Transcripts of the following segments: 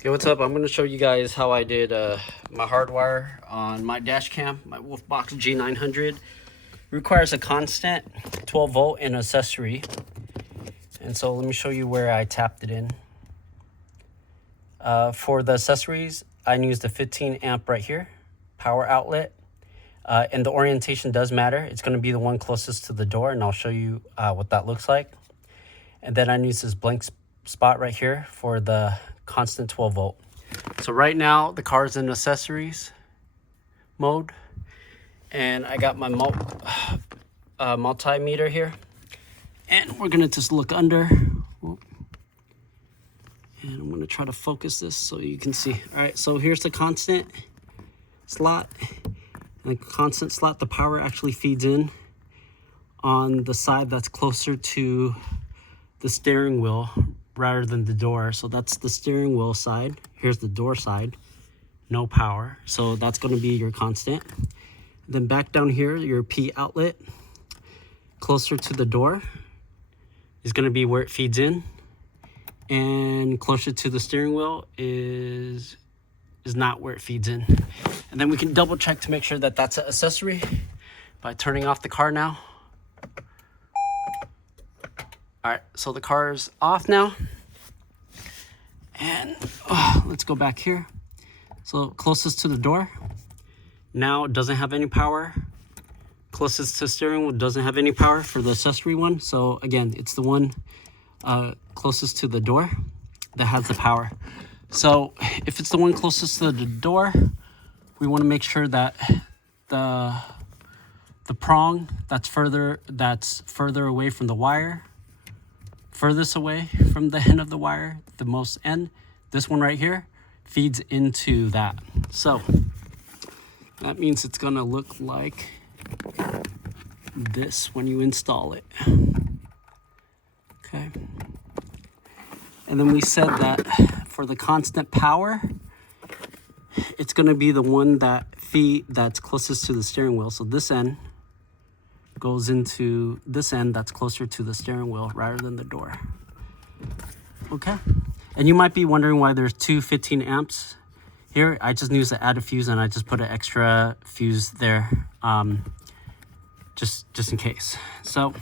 Hey, what's up? I'm going to show you guys how I did my hardwire on my dash cam, my Wolfbox G900. Requires a constant 12 volt and accessory. And so let me show you where I tapped it in. For the accessories, I used the 15 amp right here, power outlet. And the orientation does matter. It's going to be the one closest to the door, and I'll show you what that looks like. And then I use this blank spot right here for the constant 12 volt. So right now the car is in accessories mode, and I got my multimeter here, and we're gonna just look under. And I'm gonna try to focus this so you can see. All right, so here's the constant slot, and the constant slot, the power actually feeds in on the side that's closer to the steering wheel rather than the door. So that's the steering wheel side. Here's the door side, no power. So that's going to be your constant. Then back down here, your P outlet, closer to the door, is going to be where it feeds in. And closer to the steering wheel is not where it feeds in. And then we can double check to make sure that that's an accessory by turning off the car now. All right, so the car is off now. And let's go back here. So closest to the door, now it doesn't have any power. Closest to steering wheel doesn't have any power for the accessory one. So again, it's the one closest to the door that has the power. So if it's the one closest to the door, we want to make sure that the prong that's further away from the wire, furthest away from the end of the wire, the most end, this one right here, feeds into that. So that means it's gonna look like this when you install it. Okay. And then we said that for the constant power, it's gonna be the one that's closest to the steering wheel. So this end goes into this end that's closer to the steering wheel rather than the door. Okay. And you might be wondering why there's two 15 amps here. I just used to add a fuse, and I just put an extra fuse there just in case. So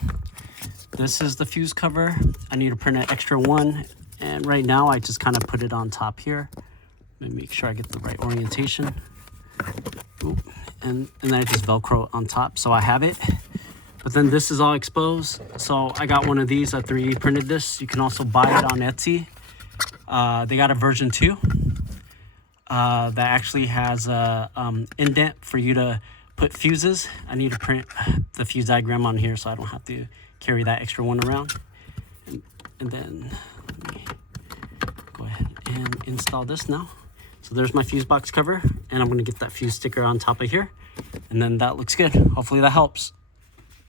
this is the fuse cover. I need to print an extra one, and right now I just kind of put it on top here. Let me make sure I get the right orientation. Ooh. And then I just Velcro on top so I have it. But then this is all exposed. So I got one of these. I 3D printed this. You can also buy it on Etsy. They got a version 2 that actually has a indent for you to put fuses. I need to print the fuse diagram on here so I don't have to carry that extra one around. And then let me go ahead and install this now. So there's my fuse box cover, and I'm going to get that fuse sticker on top of here. And then that looks good. Hopefully that helps.